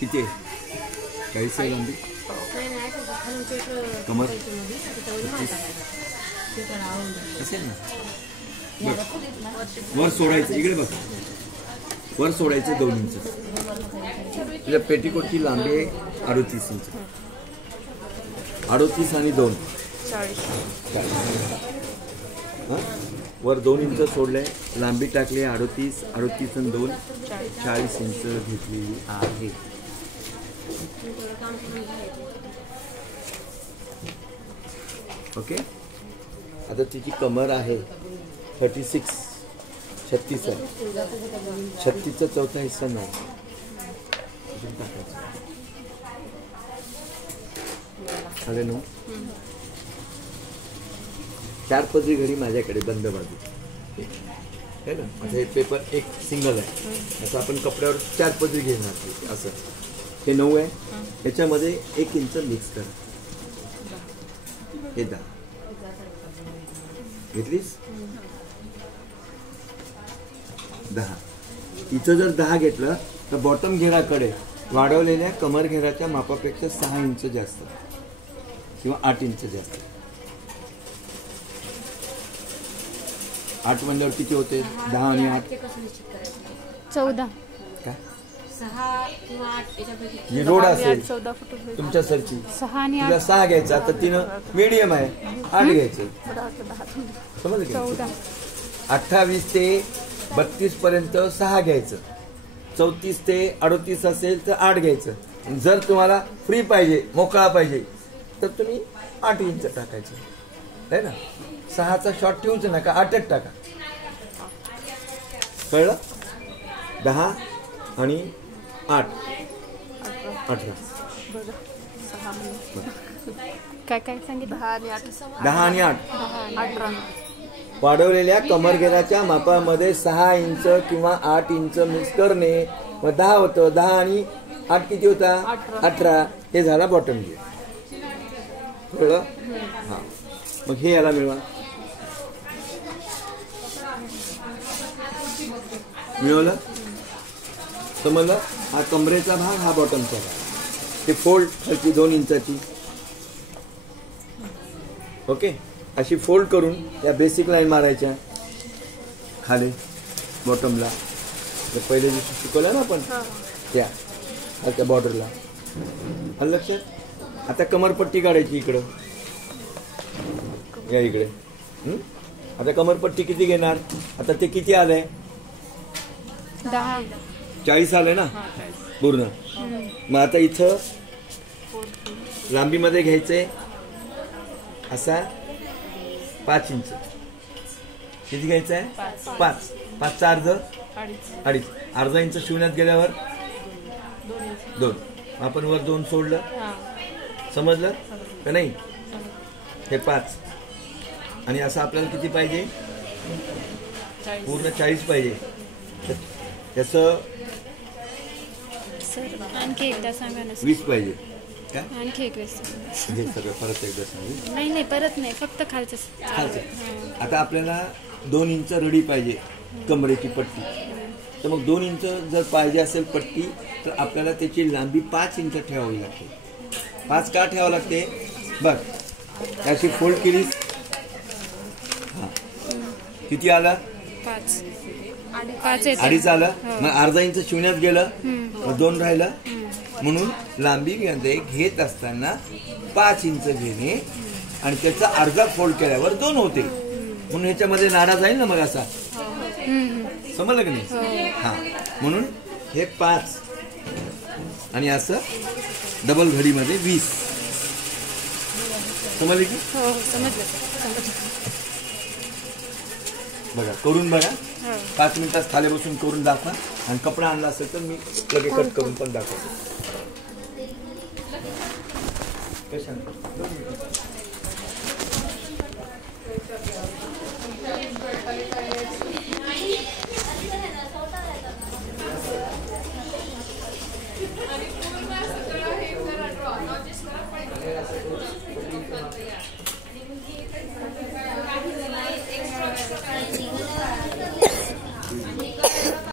किती आहे? 40 आहे लांबी. कमर असेल ना. वर सोडायचं, इकडे बघ, वर सोडायचं 2 इंच. तुझ्या पेटीकोटची लांबी आहे 38 इंच. 38 आणि 2 वर 2 इंच सोडलंय, लांबी टाकली 38, 38 आणि 2 40 इंच घेतलेली आहे. ओके. आता तिची कमर आहे 36, 36 आहे. 36चा चौथा हिस्सा नाही. अरे नो 4 पदरी घडी माझ्याकडे बंद बाजू आहे ना. आता हे पेपर एक सिंगल आहे, असं आपण कपड्यावर 4 पदरी घेणार असं. हे 9 आहे, याच्यामध्ये 1 इंच मिक्स कर. हे 10 घेतलीस. 10 इथं जर 10 घेतलं तर बॉटम घेराकडे वाढवलेल्या कमर घेराच्या मापापेक्षा 6 इंच जास्त किंवा 8 इंच जास्त. 8 म्हणल्यावर किती होते? 10 आणि 8 14. काय 6 किंवा 8 ही रोड असेल तुमच्या सरची 6 आणि 8 6 घ्यायचा, तर तिनं मीडियम आहे 8 घ्यायचं. समजलं की 28 ते 32 पर्यंत 6 घ्यायचं. 34 ते 38 असेल तर 8 घ्यायचं. जर तुम्हाला फ्री पाहिजे, मोकळा पाहिजे, तर तुम्ही 8 इंच टाकायचं आहे ना. 6चा शॉर्ट ठेवूच नका, 8च टाका. कळलं? 10 आणि 8 18. काय काय सांगितलं? 10 आणि 8 वाढवलेल्या कमरघेराच्या मापामध्ये 6 इंच किंवा 8 इंच मिक्स करणे. मग 10 होतं. 10 आणि 8 किती होता? 18. हे झाला बॉटम घे. कळलं? हा. मग हे याला मिळवा. मिळवलं? समजलं? हा कमरेचा भाग, हा बॉटमचा भाग. हे फोल्ड खालची 2 इंचाची. ओके. अशी फोल्ड करून या बेसिक लाईन मारायच्या खाली बॉटमला. पहिले दिवशी शिकवलं ना आपण त्या त्या बॉर्डरला. आलं लक्षात? आता कमरपट्टी काढायची इकडं, या इकडे. आता कमरपट्टी किती घेणार? आता ते किती आलंय? 10 40 आलंय ना पूर्ण. मग आता इथं लांबीमध्ये घ्यायचंय असा 5 इंच. किती घ्यायचं आहे? 5. 5चा अर्ध 2.5. अर्धा इंच शिवण्यात गेल्यावर 2. आपण वर 2 सोडलं. समजलं का नाही? हे 5 आणि असं आपल्याला किती पाहिजे? पूर्ण 40 पाहिजे. त्याचं आणखी एकदा सांगा ना. 20 पाहिजे. आणखी एक वेळेस हे सगळं परत एकदा सांगू. नाही परत नाही, फक्त खालचं. आता आपल्याला 2 इंच रडी पाहिजे कमरेची पट्टी. तर मग 2 इंच जर पाहिजे असेल पट्टी, तर आपल्याला त्याची लांबी 5 इंच ठेवावी लागते. 5 का ठेवावं लागते? बघ, अशी फोल्ड केली. हा, किती आला? 5. 2.5 आलं. मग अर्धा इंच शिवण्यात गेलं, मग 2 राहिलं. म्हणून लांबी घेत असताना 5 इंच घेणे आणि त्याचा अर्धा फोल्ड केल्यावर 2 होते. म्हणून ह्याच्यामध्ये नाडा जाईल ना मग असा. समजलं की नाही? हा. म्हणून हे 5 आणि असं डबल घडीमध्ये 20. समजलं की? समजलं. बघा, करून बघा. 5 मिनिटात खाली बसून करून दाखवा. आणि कपडा आणला असेल तर मी लगेच कट करून पण दाखवतो. कशा